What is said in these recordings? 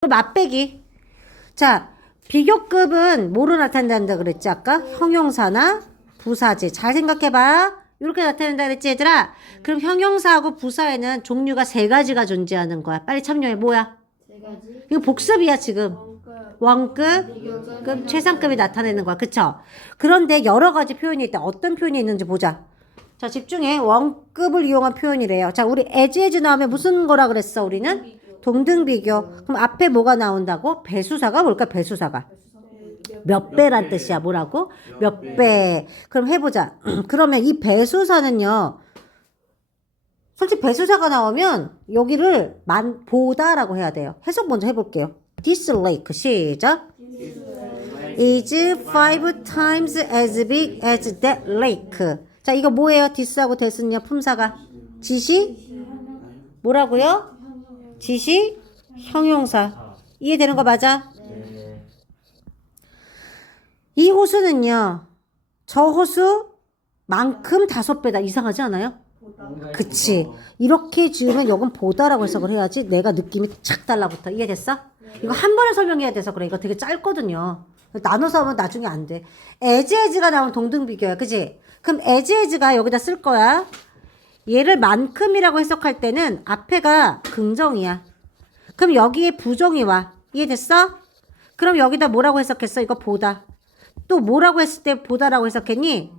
그 맛배기. 자, 비교급은 뭐로 나타낸다 그랬지 아까? 형용사나 부사지. 잘 생각해봐. 이렇게 나타낸다 그랬지 얘들아? 그럼 형용사하고 부사에는 종류가 세 가지가 존재하는 거야. 빨리 참여해. 뭐야? 세 가지. 이거 복습이야 지금. 원급, 급, 최상급이 나타내는 거야. 그쵸? 그런데 여러 가지 표현이 있다. 어떤 표현이 있는지 보자. 자, 집중해. 원급을 이용한 표현이래요. 자, 우리 as 나오면 무슨 거라 그랬어, 우리는? 동등 비교. 그럼 앞에 뭐가 나온다고? 배수사가 뭘까? 배수사가. 몇 배란 뜻이야. 뭐라고? 몇 배. 그럼 해보자. 그러면 이 배수사는요. 솔직히 배수사가 나오면 여기를 만 보다라고 해야 돼요. 해석 먼저 해볼게요. This lake 시작. is five times as big as that lake. 자 이거 뭐예요? this하고 that은요 품사가 지시 뭐라고요? 지시 형용사 이해되는 거 맞아? 네. 이 호수는요 저 호수만큼 다섯 배다 이상하지 않아요? 그치 이렇게 지으면 요건 보다라고 해석을 해야지 내가 느낌이 착 달라붙어 이해됐어? 이거 한 번에 설명해야 돼서 그래 이거 되게 짧거든요 나눠서 하면 나중에 안 돼 에즈 에즈가 나오면 동등 비교야 그지? 그럼 에즈 에즈가 여기다 쓸 거야 얘를 만큼이라고 해석할 때는 앞에가 긍정이야 그럼 여기에 부정이 와 이해됐어? 그럼 여기다 뭐라고 해석했어? 이거 보다 또 뭐라고 했을 때 보다라고 해석했니?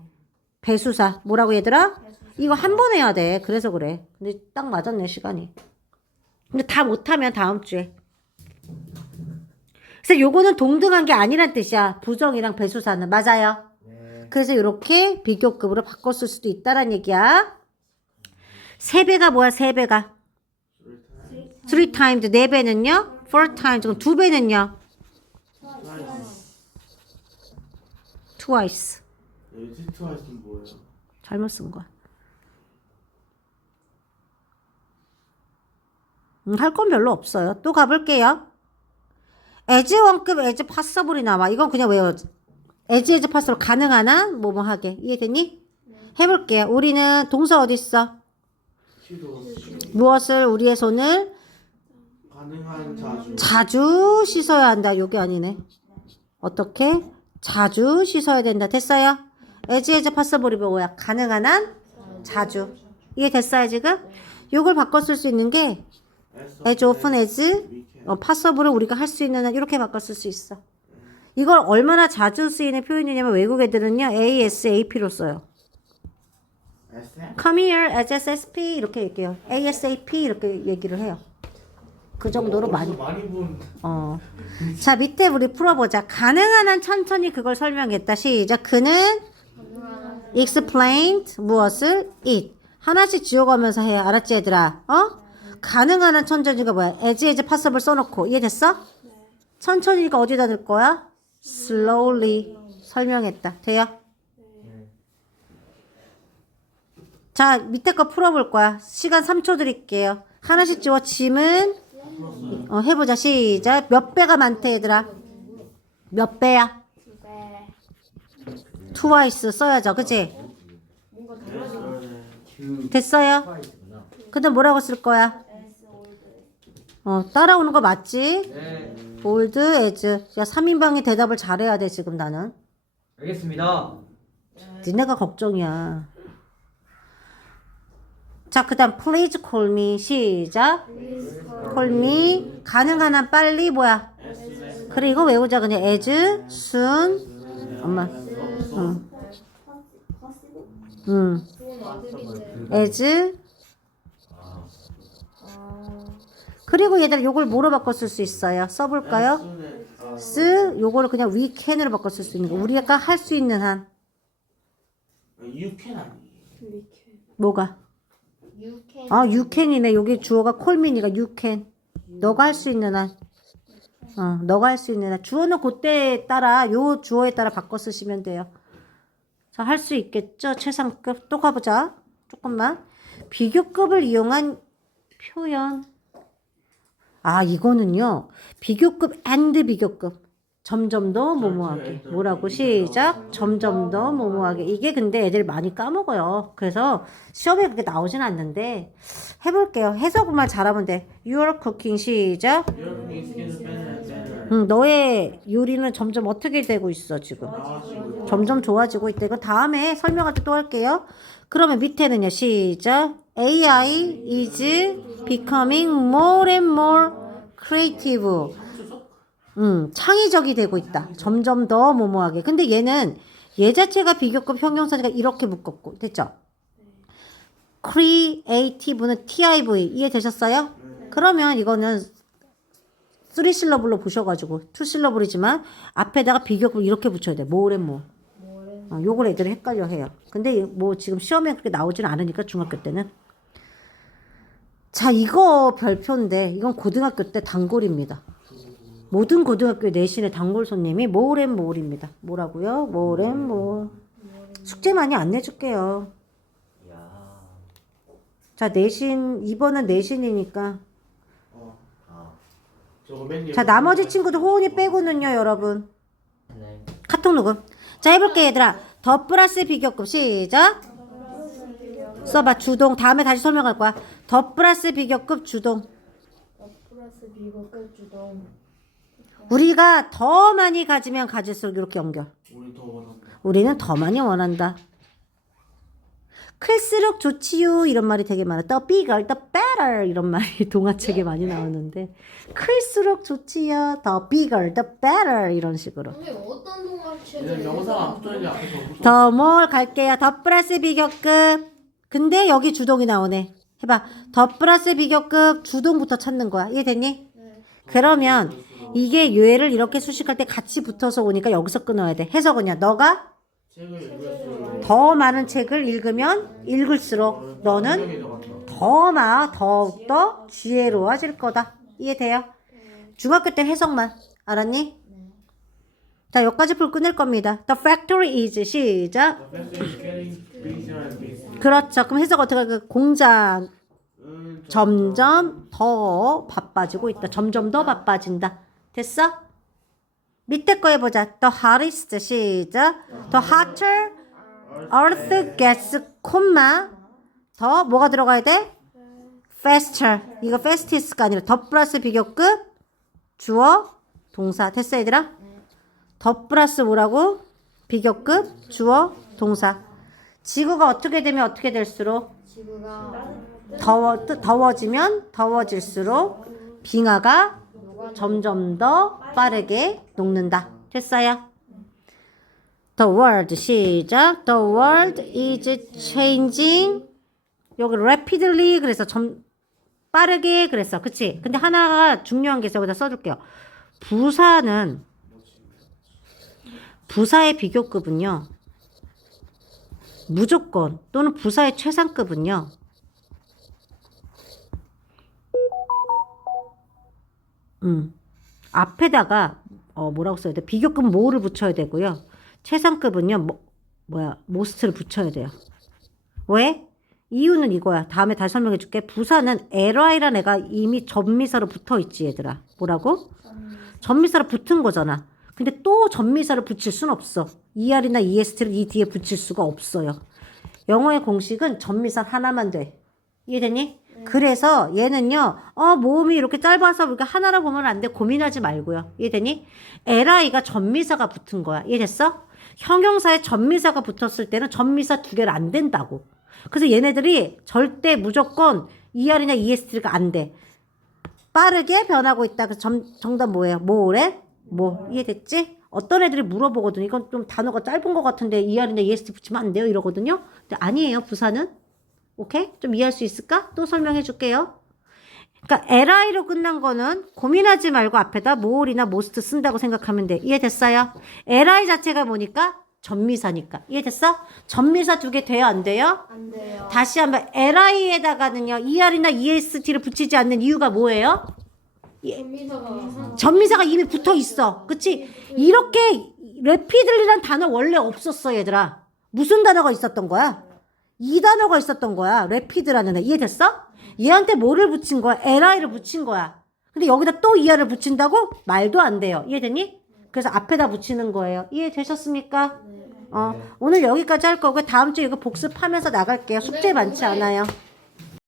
배수사 뭐라고 얘들아? 이거 한 번 해야 돼. 그래서 그래. 근데 딱 맞았네, 시간이. 근데 다 못하면 다음 주에. 그래서 요거는 동등한 게 아니란 뜻이야. 부정이랑 배수사는. 맞아요. 네. 그래서 이렇게 비교급으로 바꿨을 수도 있다란 얘기야. 세 배가 뭐야, 세 배가? three times. 네 배는요? four times. 그럼 두 배는요? twice. 잘못 쓴 거야. 음, 할건 별로 없어요. 또 가볼게요. 에즈 원급 에즈 파서블이 나와. 이건 그냥 외워. 에즈 에즈 파서블 가능하나? 뭐뭐 하게. 이해되니? 해볼게요. 우리는 동사 어디 있어? 무엇을 우리의 손을 가능한 자주 자주 씻어야 한다. 요게 아니네. 어떻게? 자주 씻어야 된다. 됐어요? 에즈 에즈 파서블이 뭐야? 가능한 한 자주. 이해 됐어요, 지금? 요걸 바꿔 쓸 수 있는 게 as often as 어, 파서블을 우리가 할 수 있는 한 이렇게 바꿔 쓸 수 있어. 이걸 얼마나 자주 쓰이는 표현이냐면 외국 애들은요. ASAP로 써요. Come here, SSSP 이렇게 얘기해요. ASAP 이렇게 얘기를 해요. 그 정도로 많이. 많이 본 어. 자, 밑에 우리 풀어보자. 가능한 한 천천히 그걸 설명했다. 시작. 그는 explained 무엇을 it 하나씩 지워가면서 해. 알았지, 얘들아? 어? 가능한 한 천천히가 뭐야? as as possible 써놓고 이해됐어? 천천히가 어디다 넣을 거야? slowly 설명했다. 돼요? 자, 밑에 거 풀어볼 거야. 시간 3초 드릴게요. 하나씩 지워. 짐은 어, 해보자. 시작. 몇 배가 많대, 얘들아? 몇 배야? 두 배. twice 써야죠. 그치? 됐어요? 근데 뭐라고 쓸 거야? 올드. 어, 따라오는 거 맞지? 네. old as. 야, 3인방이 대답을 잘해야 돼, 지금 나는. 알겠습니다. 니네가 걱정이야. 자, 그 다음, please call me. 시작. call me. 가능한 한 빨리, 뭐야? 그래, 이거 외우자. 그냥 as soon. 엄마. 응. 응. as. 그리고 얘들 요걸 뭐로 바꿔 쓸 수 있어요? 써볼까요? 쓰, 요거를 그냥 we can으로 바꿔 쓸 수 있는 거. 우리가 할 수 있는 한. 유캔 아니에요 뭐가? 아, can이네. 여기 주어가 콜미니가 can. 너가 할 수 있는 한. 어, 너가 할 수 있는 한. 주어는 그때에 따라, 요 주어에 따라 바꿔 쓰시면 돼요. 자, 할 수 있겠죠? 최상급. 또 가보자. 조금만. 비교급을 이용한 표현. 아, 이거는요. 비교급 and 비교급. 점점 더 모모하게. 뭐라고 시작. 점점 더 모모하게. 이게 근데 애들 많이 까먹어요. 그래서 시험에 그게 나오진 않는데 해볼게요. 해석만 잘하면 돼. Your cooking 시작. 응, 너의 요리는 점점 어떻게 되고 있어 지금? 점점 좋아지고 있다. 이거 다음에 설명할 때 또 할게요. 그러면 밑에는요. 시작. AI is becoming more and more creative. 음, 창의적이 되고 있다. 점점 더 모모하게. 근데 얘는 얘 자체가 비교급 형용사니까 이렇게 묶었고. 됐죠? creative는 TIV. 이해되셨어요? 그러면 이거는 3실러블로 보셔가지고 2실러블이지만 앞에다가 비교급 이렇게 붙여야 돼. and more. 어, 요걸 애들이 헷갈려 해요. 근데 뭐 지금 시험에 그렇게 나오지는 않으니까 중학교 때는. 자, 이거 별표인데 이건 고등학교 때 단골입니다. 모든 고등학교 내신의 단골 손님이 모랜모울입니다. 뭐라고요? 모랜모울. 숙제 많이 안 내줄게요. 야. 자, 내신, 이번은 내신이니까. 어 아. 자, 나머지 친구들 호은이 빼고는요, 여러분. 네. 카톡 녹음. 자, 해볼게, 얘들아. 더 플러스 비교급 시작. 써봐, 주동. 다음에 다시 설명할 거야. 더 플러스 비교급 주동. 플러스 비고 끝 주동. 우리가 더 많이 가지면 가질수록 이렇게 연결. 우리 우리는 더 많이 원한다. 클수록 좋지요 이런 말이 되게 많아. The bigger, the better 이런 말이 동화책에 많이 나오는데 클수록 좋지요. The bigger, the better 이런 식으로. 어떤 동화책을 안더뭘 갈게요. 더 플러스 비교급. 근데 여기 주동이 나오네. 해봐. 더 플러스 비교급 주동부터 찾는 거야. 이해됐니? 그러면 이게 유해를 이렇게 수식할 때 같이 붙어서 오니까 여기서 끊어야 돼. 해석은요. 너가 더 많은 책을 읽으면 읽을수록 너는 유명해져간다. 더 마, 더욱더 지혜로워질 거다. 이해돼요? 중학교 때 해석만. 알았니? 자, 여기까지 풀 끊을 겁니다. The factory is 시작. 그렇죠. 그럼 해석 어떻게 할까? 공장 음, 점점 더 바빠지고 있다. 점점 더 바빠진다. 됐어? 밑에 거 해보자. The hottest 시작. The hotter earth gets, 콤마. 더 뭐가 들어가야 돼? faster. 이거 fastest가 아니라 더 플러스 비교급 주어 동사. 됐어 얘들아? 더 플러스 뭐라고? 비교급 주어 동사. 지구가 어떻게 되면 어떻게 될수록 지구가 더워, 뜨- 더워지면 더워질수록 빙하가 점점 더 빠르게 녹는다. 됐어요? The world 시작. The world is changing. 여기 rapidly 그래서 점 빠르게 그랬어. 그치? 근데 하나가 중요한 게 있어. 여기다 써줄게요. 부사는 부사의 비교급은요. 무조건 또는 부사의 최상급은요. 음. 앞에다가 어 뭐라고 써야 돼? 비교급 뭐를 붙여야 되고요. 최상급은요. 뭐 뭐야? 모스트를 붙여야 돼요. 왜? 이유는 이거야. 다음에 다시 설명해 줄게. 부사는 li라는 애가 이미 전미사로 붙어 있지, 얘들아. 뭐라고? 전미사로 붙은 거잖아. 근데 또 전미사를 붙일 순 없어. er이나 est를 이 뒤에 붙일 수가 없어요. 영어의 공식은 전미사 하나만 돼. 이해되니? 그래서 얘는요, 어, 모음이 이렇게 짧아서 하나로 보면 안 돼. 고민하지 말고요. 이해되니? li가 전미사가 붙은 거야. 이해됐어? 형용사에 전미사가 붙었을 때는 전미사 두 개를 안 된다고. 그래서 얘네들이 절대 무조건 er이나 est가 안 돼. 빠르게 변하고 있다. 그 점, 정답 뭐예요? 뭐래? 뭐. 이해됐지? 어떤 애들이 물어보거든. 이건 좀 단어가 짧은 것 같은데 er이나 est 붙이면 안 돼요. 이러거든요. 근데 아니에요. 부사는. 오케이? 좀 이해할 수 있을까? 또 설명해 줄게요. 그러니까 li로 끝난 거는 고민하지 말고 앞에다 more이나 most 쓴다고 생각하면 돼. 이해됐어요? li 자체가 뭐니까? 전미사니까. 이해됐어? 전미사 두 개 돼요? 안 돼요? 안 돼요. 다시 한번 li에다가는요. er이나 est를 붙이지 않는 이유가 뭐예요? 전미사가 전미사가 이미 붙어 있어. 그치? 이렇게 rapidly란 단어 원래 없었어, 얘들아. 무슨 단어가 있었던 거야? 이 단어가 있었던 거야. rapid라는 애. 이해됐어? 얘한테 뭐를 붙인 거야? li를 붙인 거야. 근데 여기다 또 er를 붙인다고? 말도 안 돼요. 이해됐니? 그래서 앞에다 붙이는 거예요. 이해되셨습니까? 어, 오늘 여기까지 할 거고 다음 주에 이거 복습하면서 나갈게요. 숙제 많지 않아요.